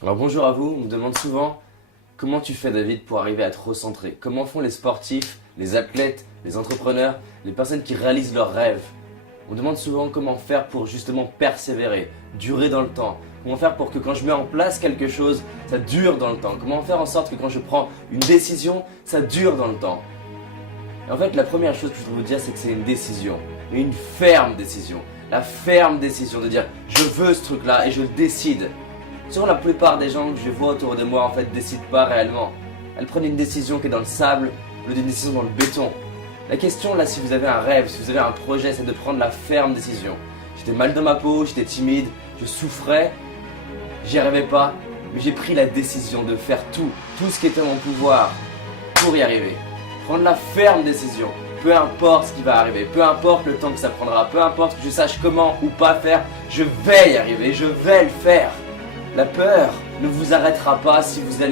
Alors bonjour à vous, on me demande souvent comment tu fais David pour arriver à te recentrer. Comment font les sportifs, les athlètes, les entrepreneurs, les personnes qui réalisent leurs rêves. On me demande souvent comment faire pour justement persévérer, durer dans le temps. Comment faire pour que quand je mets en place quelque chose, ça dure dans le temps. Comment faire en sorte que quand je prends une décision, ça dure dans le temps. Et en fait, la première chose que je voudrais vous dire, c'est que c'est une décision. Et une ferme décision. La ferme décision de dire je veux ce truc-là et je le décide. Sur la plupart des gens que je vois autour de moi en fait décident pas réellement. Elles prennent une décision qui est dans le sable ou une décision dans le béton. La question là, si vous avez un rêve, si vous avez un projet, c'est de prendre la ferme décision. J'étais mal dans ma peau, j'étais timide, je souffrais, j'y arrivais pas, mais j'ai pris la décision de faire tout ce qui était en mon pouvoir pour y arriver. Prendre la ferme décision. Peu importe ce qui va arriver, peu importe le temps que ça prendra, peu importe que je sache comment ou pas faire, je vais y arriver, je vais le faire. La peur ne vous arrêtera pas si vous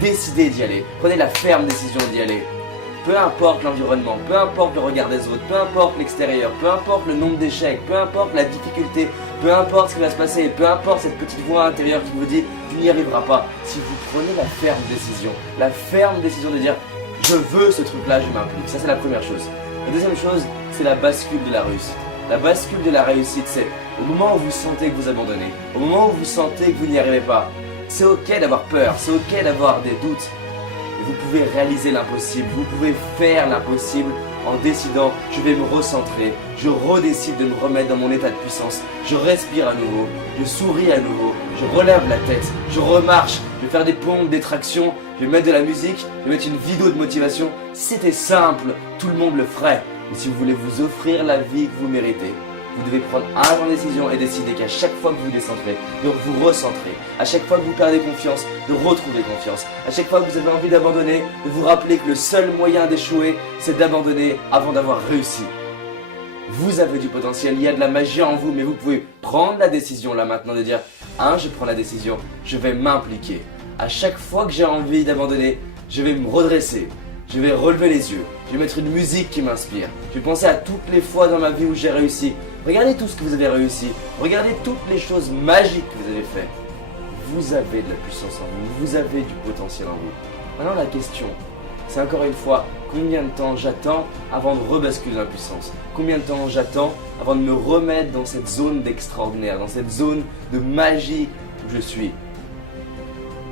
décidez d'y aller. Prenez la ferme décision d'y aller. Peu importe l'environnement, peu importe le regard des autres, peu importe l'extérieur, peu importe le nombre d'échecs, peu importe la difficulté, peu importe ce qui va se passer, peu importe cette petite voix intérieure qui vous dit tu n'y arriveras pas. Si vous prenez la ferme décision de dire je veux ce truc-là, je m'implique. Ça c'est la première chose. La deuxième chose, c'est la bascule de la réussite. La bascule de la réussite, c'est au moment où vous sentez que vous abandonnez, au moment où vous sentez que vous n'y arrivez pas. C'est ok d'avoir peur, c'est ok d'avoir des doutes. Mais vous pouvez réaliser l'impossible, vous pouvez faire l'impossible en décidant je vais me recentrer, je redécide de me remettre dans mon état de puissance, je respire à nouveau, je souris à nouveau, je relève la tête, je remarche, je vais faire des pompes, des tractions, je vais mettre de la musique, je vais mettre une vidéo de motivation. Si c'était simple, tout le monde le ferait. Mais si vous voulez vous offrir la vie que vous méritez, vous devez prendre un temps de décision et décider qu'à chaque fois que vous décentrez, de vous recentrer. À chaque fois que vous perdez confiance, de retrouver confiance. À chaque fois que vous avez envie d'abandonner, de vous rappeler que le seul moyen d'échouer, c'est d'abandonner avant d'avoir réussi. Vous avez du potentiel, il y a de la magie en vous, mais vous pouvez prendre la décision là maintenant de dire je prends la décision, je vais m'impliquer. À chaque fois que j'ai envie d'abandonner, je vais me redresser. Je vais relever les yeux, je vais mettre une musique qui m'inspire. Je vais penser à toutes les fois dans ma vie où j'ai réussi. Regardez tout ce que vous avez réussi. Regardez toutes les choses magiques que vous avez faites. Vous avez de la puissance en vous, vous avez du potentiel en vous. Maintenant la question, c'est encore une fois, combien de temps j'attends avant de rebasculer dans la puissance? Combien de temps j'attends avant de me remettre dans cette zone d'extraordinaire, dans cette zone de magie où je suis?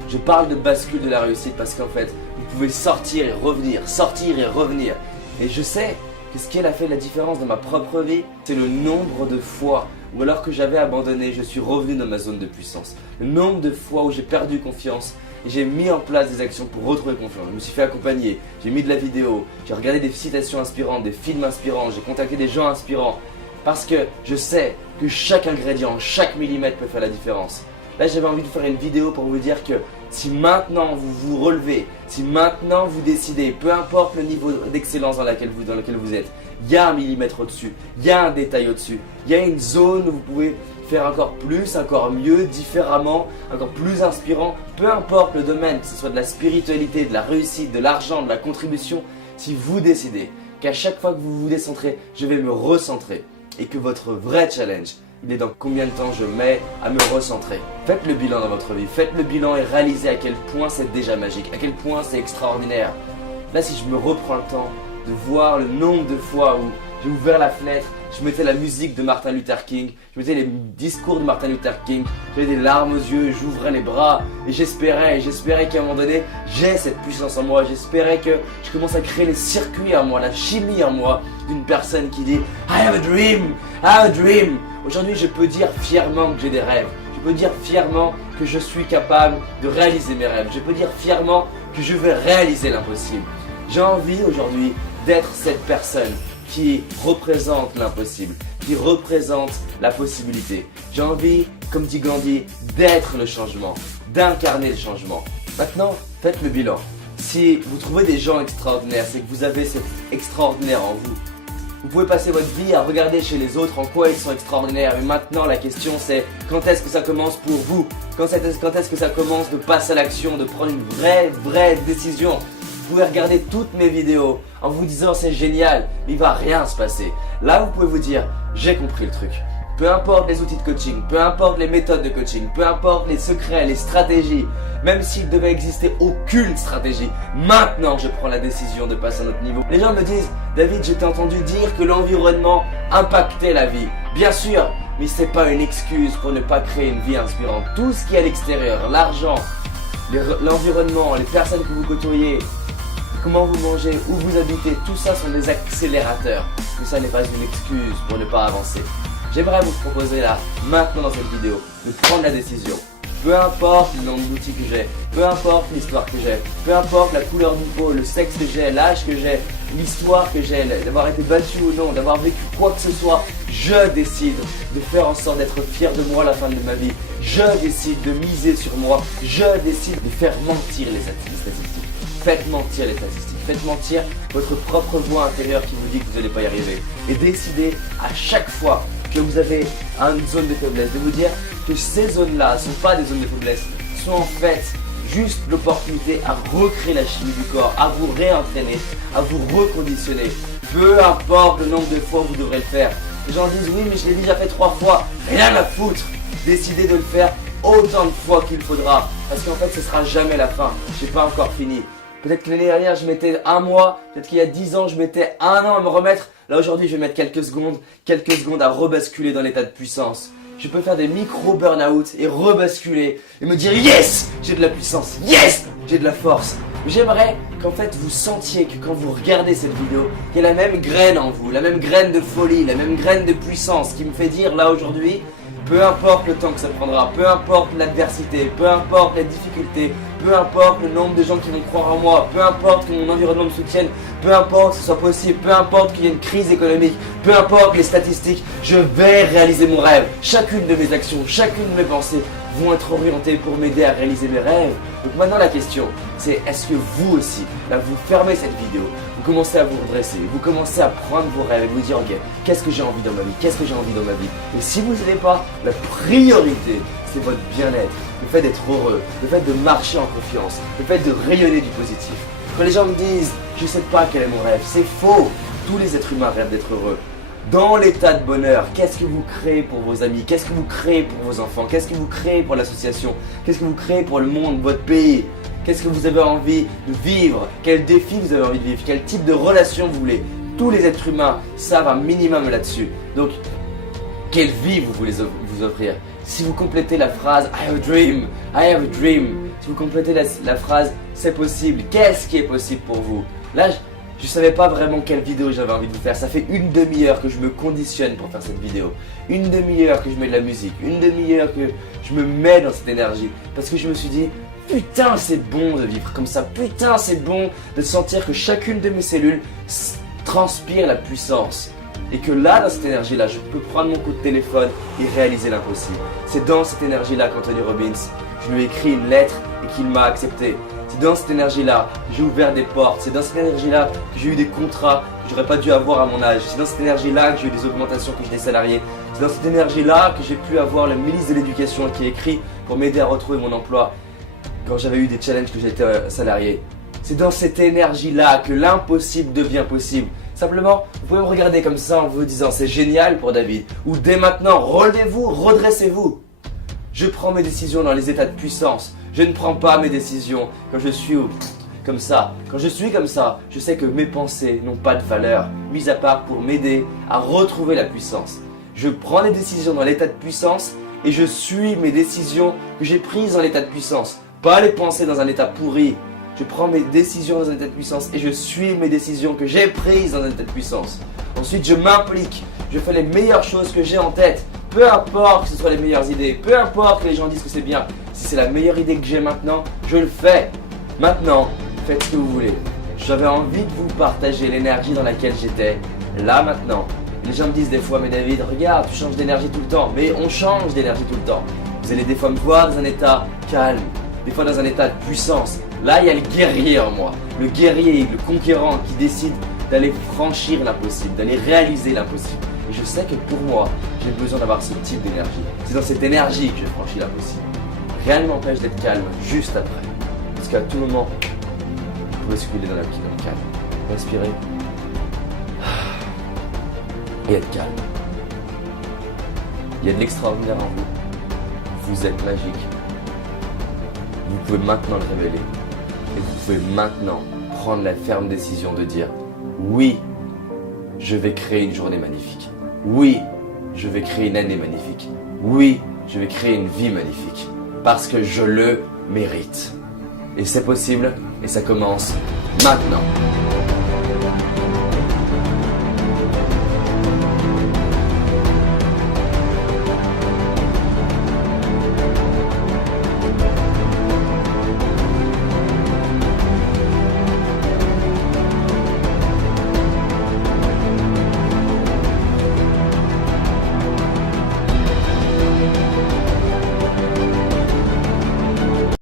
Je parle de bascule de la réussite parce qu'en fait, vous pouvez sortir et revenir. Et je sais que ce qui a fait la différence dans ma propre vie, c'est le nombre de fois où alors que j'avais abandonné, je suis revenu dans ma zone de puissance. Le nombre de fois où j'ai perdu confiance et j'ai mis en place des actions pour retrouver confiance. Je me suis fait accompagner, j'ai mis de la vidéo, j'ai regardé des citations inspirantes, des films inspirants, j'ai contacté des gens inspirants. Parce que je sais que chaque ingrédient, chaque millimètre peut faire la différence. Là, j'avais envie de faire une vidéo pour vous dire que si maintenant vous vous relevez, si maintenant vous décidez, peu importe le niveau d'excellence dans lequel vous êtes, il y a un millimètre au-dessus, il y a un détail au-dessus, il y a une zone où vous pouvez faire encore plus, encore mieux, différemment, encore plus inspirant, peu importe le domaine, que ce soit de la spiritualité, de la réussite, de l'argent, de la contribution, si vous décidez qu'à chaque fois que vous vous décentrez, je vais me recentrer et que votre vrai challenge, il est dans combien de temps je mets à me recentrer. Faites le bilan dans votre vie, faites le bilan et réalisez à quel point c'est déjà magique, à quel point c'est extraordinaire. Là, si je me reprends le temps de voir le nombre de fois où j'ai ouvert la fenêtre, je mettais la musique de Martin Luther King, je mettais les discours de Martin Luther King, j'avais des larmes aux yeux, j'ouvrais les bras et j'espérais qu'à un moment donné, j'ai cette puissance en moi, j'espérais que je commence à créer les circuits en moi, la chimie en moi d'une personne qui dit I have a dream, I have a dream. Aujourd'hui, je peux dire fièrement que j'ai des rêves, je peux dire fièrement que je suis capable de réaliser mes rêves, je peux dire fièrement que je vais réaliser l'impossible. J'ai envie aujourd'hui d'être cette personne qui représente l'impossible, qui représente la possibilité. J'ai envie, comme dit Gandhi, d'être le changement, d'incarner le changement. Maintenant, faites le bilan. Si vous trouvez des gens extraordinaires, c'est que vous avez cet extraordinaire en vous. Vous pouvez passer votre vie à regarder chez les autres en quoi ils sont extraordinaires. Mais maintenant, la question c'est quand est-ce que ça commence pour vous? Quand est-ce que ça commence de passer à l'action, de prendre une vraie décision? Vous pouvez regarder toutes mes vidéos en vous disant c'est génial, mais il va rien se passer. Là, vous pouvez vous dire j'ai compris le truc. peu importe les outils de coaching, peu importe les méthodes de coaching, peu importe les secrets, les stratégies, même s'il devait exister aucune stratégie, maintenant je prends la décision de passer à un autre niveau. Les gens me disent, David, je t'ai entendu dire que l'environnement impactait la vie. Bien sûr, mais c'est pas une excuse pour ne pas créer une vie inspirante. Tout ce qui est à l'extérieur, l'argent, l'environnement, les personnes que vous côtoyez, comment vous mangez, où vous habitez, tout ça sont des accélérateurs. Mais ça n'est pas une excuse pour ne pas avancer. J'aimerais vous proposer là, maintenant dans cette vidéo, de prendre la décision. Peu importe le nombre d'outils que j'ai, peu importe l'histoire que j'ai, peu importe la couleur de peau, le sexe que j'ai, l'âge que j'ai, l'histoire que j'ai, d'avoir été battu ou non, d'avoir vécu quoi que ce soit, je décide de faire en sorte d'être fier de moi à la fin de ma vie. Je décide de miser sur moi. Je décide de faire mentir les statistiques. Faites mentir les statistiques. Faites mentir votre propre voix intérieure qui vous dit que vous n'allez pas y arriver. Et décidez à chaque fois que vous avez une zone de faiblesse, de vous dire que ces zones-là ne sont pas des zones de faiblesse, sont en fait juste l'opportunité à recréer la chimie du corps, à vous réentraîner, à vous reconditionner. Peu importe le nombre de fois où vous devrez le faire. Les gens disent oui mais je l'ai déjà fait 3 fois, rien à foutre. Décidez de le faire autant de fois qu'il faudra. Parce qu'en fait ce sera jamais la fin. J'ai pas encore fini. Peut-être que l'année dernière je mettais 1 mois, peut-être qu'il y a 10 ans je mettais 1 an à me remettre. Là aujourd'hui je vais mettre quelques secondes à rebasculer dans l'état de puissance. Je peux faire des micro burn-out et rebasculer et me dire yes, j'ai de la puissance, yes, j'ai de la force. J'aimerais qu'en fait vous sentiez que quand vous regardez cette vidéo, il y a la même graine en vous, la même graine de folie, la même graine de puissance qui me fait dire là aujourd'hui, peu importe le temps que ça prendra, peu importe l'adversité, peu importe les difficultés, peu importe le nombre de gens qui vont croire en moi, peu importe que mon environnement me soutienne, peu importe que ce soit possible, peu importe qu'il y ait une crise économique, peu importe les statistiques, je vais réaliser mon rêve. Chacune de mes actions, chacune de mes pensées vont être orientées pour m'aider à réaliser mes rêves. Donc maintenant la question, c'est est-ce que vous aussi, là vous fermez cette vidéo, vous commencez à vous redresser, vous commencez à prendre vos rêves et vous dire ok, qu'est-ce que j'ai envie dans ma vie, qu'est-ce que j'ai envie dans ma vie. Et si vous n'avez pas, la priorité, c'est votre bien-être, le fait d'être heureux, le fait de marcher en confiance, le fait de rayonner du positif. Quand les gens me disent je sais pas quel est mon rêve, c'est faux. Tous les êtres humains rêvent d'être heureux. Dans l'état de bonheur, qu'est-ce que vous créez pour vos amis? Qu'est-ce que vous créez pour vos enfants? Qu'est-ce que vous créez pour l'association? Qu'est-ce que vous créez pour le monde, votre pays? Qu'est-ce que vous avez envie de vivre? Quel défi vous avez envie de vivre? Quel type de relation vous voulez? Tous les êtres humains savent un minimum là-dessus. Donc, quelle vie vous voulez vous offrir? Si vous complétez la phrase I have a dream, I have a dream, si vous complétez la phrase c'est possible, qu'est-ce qui est possible pour vous? Là, je ne savais pas vraiment quelle vidéo j'avais envie de vous faire. Ça fait une demi-heure que je me conditionne pour faire cette vidéo. Une demi-heure que je mets de la musique. Une demi-heure que je me mets dans cette énergie. Parce que je me suis dit, putain c'est bon de vivre comme ça. Putain c'est bon de sentir que chacune de mes cellules transpire la puissance. Et que là, dans cette énergie-là, je peux prendre mon coup de téléphone et réaliser l'impossible. C'est dans cette énergie-là qu'Anthony Robbins, je lui ai écrit une lettre et qu'il m'a accepté. C'est dans cette énergie-là que j'ai ouvert des portes. C'est dans cette énergie-là que j'ai eu des contrats que j'aurais pas dû avoir à mon âge. C'est dans cette énergie-là que j'ai eu des augmentations, que j'ai des salariés. C'est dans cette énergie-là que j'ai pu avoir le ministre de l'Éducation qui a écrit pour m'aider à retrouver mon emploi quand j'avais eu des challenges que j'étais salarié. C'est dans cette énergie-là que l'impossible devient possible. Simplement, vous pouvez me regarder comme ça en vous disant c'est génial pour David. Ou dès maintenant, relevez-vous, redressez-vous. Je prends mes décisions dans les états de puissance. Je ne prends pas mes décisions quand je suis comme ça. Quand je suis comme ça, je sais que mes pensées n'ont pas de valeur, mis à part pour m'aider à retrouver la puissance. Je prends les décisions dans l'état de puissance et je suis mes décisions que j'ai prises dans l'état de puissance. Pas les pensées dans un état pourri. Je prends mes décisions dans un état de puissance et je suis mes décisions que j'ai prises dans un état de puissance. Ensuite, je m'implique. Je fais les meilleures choses que j'ai en tête. Peu importe que ce soit les meilleures idées, peu importe que les gens disent que c'est bien. Si c'est la meilleure idée que j'ai maintenant, je le fais. Maintenant, faites ce que vous voulez. J'avais envie de vous partager l'énergie dans laquelle j'étais, là maintenant. Les gens me disent des fois, mais David, regarde, tu changes d'énergie tout le temps. Mais on change d'énergie tout le temps. Vous allez des fois me voir dans un état calme, des fois dans un état de puissance. Là, il y a le guerrier en moi, le guerrier, le conquérant qui décide d'aller franchir l'impossible, d'aller réaliser l'impossible. Et je sais que pour moi, j'ai besoin d'avoir ce type d'énergie. C'est dans cette énergie que je franchis l'impossible. Rien ne m'empêche d'être calme juste après. Parce qu'à tout moment, je peux basculer dans le calme. Respirer. Et être calme. Il y a de l'extraordinaire en vous. Vous êtes magique. Vous pouvez maintenant le révéler. Et vous pouvez maintenant prendre la ferme décision de dire oui, je vais créer une journée magnifique. Oui, je vais créer une année magnifique. Oui, je vais créer une vie magnifique. Parce que je le mérite. Et c'est possible et ça commence maintenant.